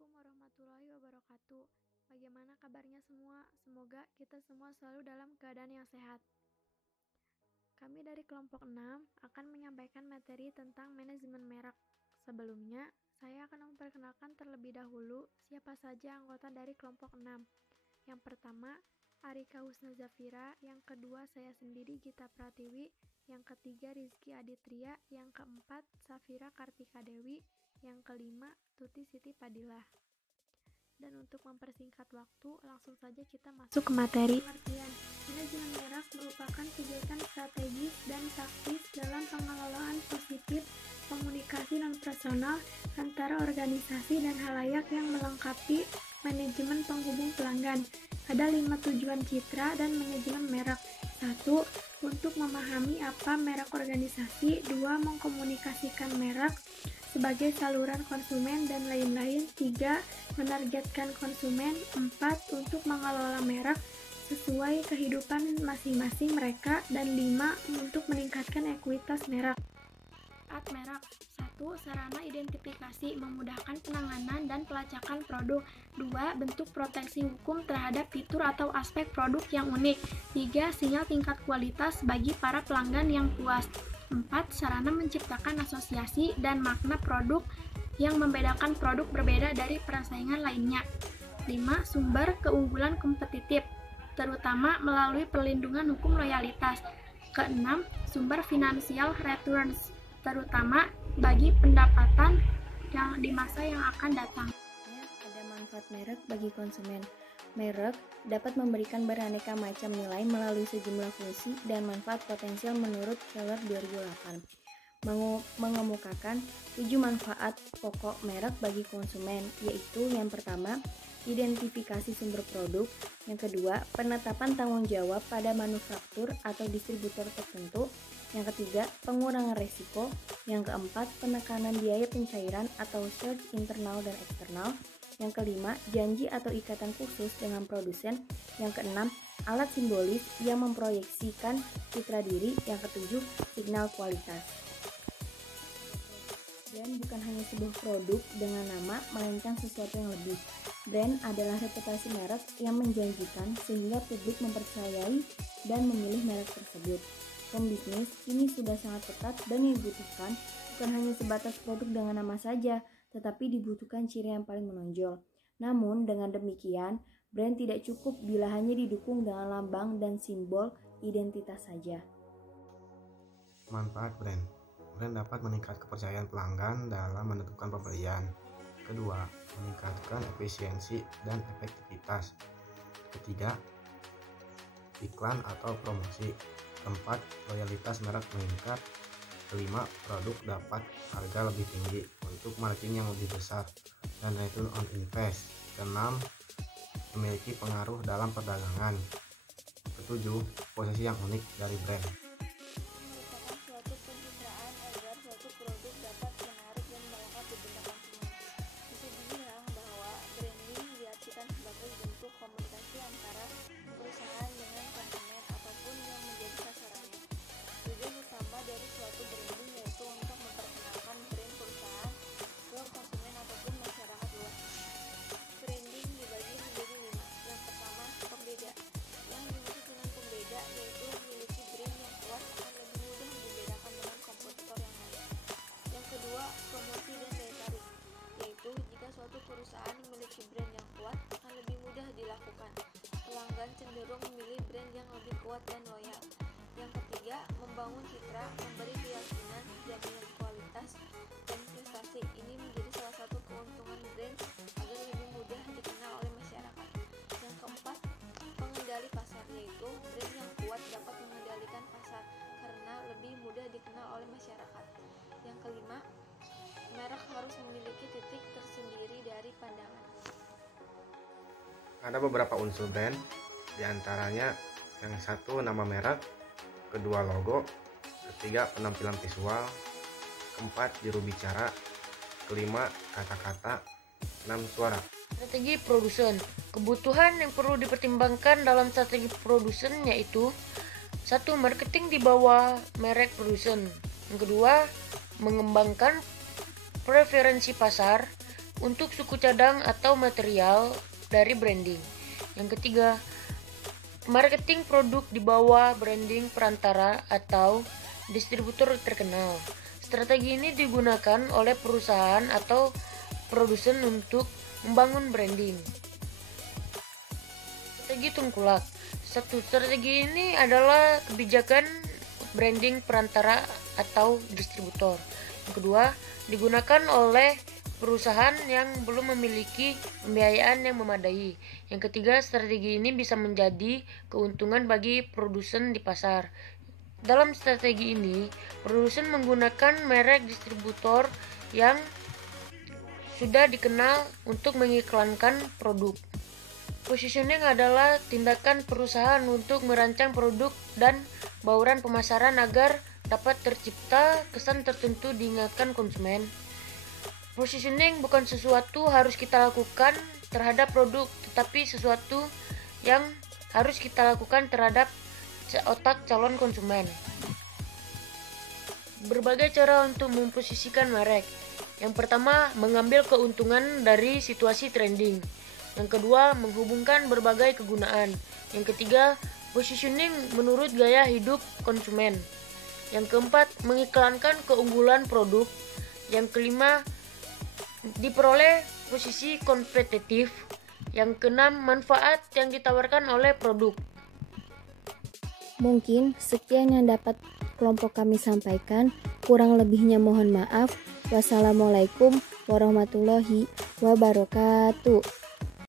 Assalamualaikum warahmatullahi wabarakatuh. Bagaimana kabarnya semua? Semoga kita semua selalu dalam keadaan yang sehat. Kami dari kelompok 6 akan menyampaikan materi tentang manajemen merek. Sebelumnya, saya akan memperkenalkan terlebih dahulu siapa saja anggota dari kelompok 6. Yang pertama, Arika Husna Zafira, yang kedua saya sendiri Gita Pratiwi, yang ketiga Rizky Aditria, yang keempat Safira Kartika Dewi, yang kelima Tuti Siti Padilah. Dan untuk mempersingkat waktu, langsung saja kita masuk ke materi. Pengertian, manajemen merek merupakan kegiatan strategis dan taktis dalam pengelolaan positif komunikasi non-personal antara organisasi dan halayak yang melengkapi manajemen penghubung pelanggan. Ada 5 tujuan citra dan manajemen merek. 1. Untuk memahami apa merek organisasi. 2. Mengkomunikasikan merek sebagai saluran konsumen dan lain-lain. 3. Menargetkan konsumen. 4. Untuk mengelola merek sesuai kehidupan masing-masing mereka. Dan 5. Untuk meningkatkan ekuitas merek. Merek. 1. Sarana identifikasi, memudahkan penanganan dan pelacakan produk. 2. Bentuk proteksi hukum terhadap fitur atau aspek produk yang unik. 3. Sinyal tingkat kualitas bagi para pelanggan yang puas. 4. Sarana menciptakan asosiasi dan makna produk yang membedakan produk berbeda dari persaingan lainnya. 5. Sumber keunggulan kompetitif, terutama melalui perlindungan hukum loyalitas. Keenam, sumber financial returns, terutama bagi pendapatan yang di masa yang akan datang. Ada manfaat merek bagi konsumen. Merek dapat memberikan beraneka macam nilai melalui sejumlah fungsi dan manfaat potensial menurut Keller 2008. Mengemukakan 7 manfaat pokok merek bagi konsumen, yaitu yang pertama, identifikasi sumber produk, yang kedua, penetapan tanggung jawab pada manufaktur atau distributor tertentu, yang ketiga, pengurangan resiko, yang keempat, penekanan biaya pencairan atau surge internal dan eksternal, yang kelima, janji atau ikatan khusus dengan produsen, yang keenam, alat simbolis yang memproyeksikan citra diri, yang ketujuh, signal kualitas. Brand bukan hanya sebuah produk dengan nama, melainkan sesuatu yang lebih. Brand adalah reputasi merek yang menjanjikan sehingga publik mempercayai dan memilih merek tersebut. Pembisnis kini sudah sangat ketat dan dibutuhkan bukan hanya sebatas produk dengan nama saja, tetapi dibutuhkan ciri yang paling menonjol. Namun dengan demikian, brand tidak cukup bila hanya didukung dengan lambang dan simbol identitas saja. Manfaat brand. Brand dapat meningkatkan kepercayaan pelanggan dalam menentukan pembelian. Kedua, meningkatkan efisiensi dan efektivitas. Ketiga, iklan atau promosi. Keempat, loyalitas merek meningkat. Kelima, produk dapat harga lebih tinggi untuk margin yang lebih besar dan return on invest. Keenam, memiliki pengaruh dalam perdagangan. Ketujuh, posisi yang unik dari brand. Merupakan suatu pencitraan agar suatu produk dapat menarik dan melekat di benak konsumen. Bisa dibilang bahwa branding diartikan sebagai bentuk komunikasi antara perusahaan dengan konsumen ataupun yang menjadi sasarannya. Tujuan utama dari suatu branding yaitu untuk memperkenalkan brand perusahaan ke konsumen ataupun masyarakat luas. Branding dibagi menjadi 5. Yang pertama, pembeda. Yang dimaksud dengan pembeda yaitu memiliki brand yang kuat akan lebih mudah membedakan dengan kompetitor yang lain. Yang kedua, promosi dan daya tarik, yaitu jika suatu perusahaan memiliki brand yang kuat akan lebih mudah dilakukan. Pelanggan cenderung memilih brand yang lebih kuat dan loyal. Yang ketiga, membangun citra, memberi keyakinan, jaminan kualitas, dan prestasi. Ini menjadi salah satu keuntungan brand agar lebih mudah dikenal oleh masyarakat. Yang keempat, pengendali pasar, yaitu brand yang kuat dapat mengendalikan pasar karena lebih mudah dikenal oleh masyarakat. Yang kelima, merek harus memiliki titik tersendiri dari pandangan. Ada beberapa unsur brand, diantaranya yang satu nama merek, kedua logo, ketiga penampilan visual, keempat juru bicara, kelima kata-kata, 6 suara. Strategi produsen. Kebutuhan yang perlu dipertimbangkan dalam strategi produsen yaitu 1. Marketing di bawah merek produsen. Yang kedua, mengembangkan preferensi pasar. untuk suku cadang atau material dari branding. Yang ketiga, marketing produk di bawah branding perantara atau distributor terkenal. Strategi ini digunakan oleh perusahaan atau produsen untuk membangun branding. Strategi tengkulak. Satu strategi ini adalah kebijakan branding perantara atau distributor. Yang kedua, digunakan oleh perusahaan yang belum memiliki pembiayaan yang memadai. Yang ketiga, strategi ini bisa menjadi keuntungan bagi produsen di pasar. Dalam strategi ini, produsen menggunakan merek distributor yang sudah dikenal untuk mengiklankan produk. Positioning adalah tindakan perusahaan untuk merancang produk dan bauran pemasaran agar dapat tercipta kesan tertentu diingatkan konsumen. Positioning bukan sesuatu harus kita lakukan terhadap produk, tetapi sesuatu yang harus kita lakukan terhadap otak calon konsumen. Berbagai cara untuk memposisikan merek. Yang pertama, mengambil keuntungan dari situasi trending. Yang kedua, menghubungkan berbagai kegunaan. Yang ketiga, positioning menurut gaya hidup konsumen. Yang keempat, mengiklankan keunggulan produk. Yang kelima, diperoleh posisi kompetitif. Yang keenam, manfaat yang ditawarkan oleh produk. Mungkin sekian yang dapat kelompok kami sampaikan. Kurang lebihnya mohon maaf. Wassalamualaikum warahmatullahi wabarakatuh.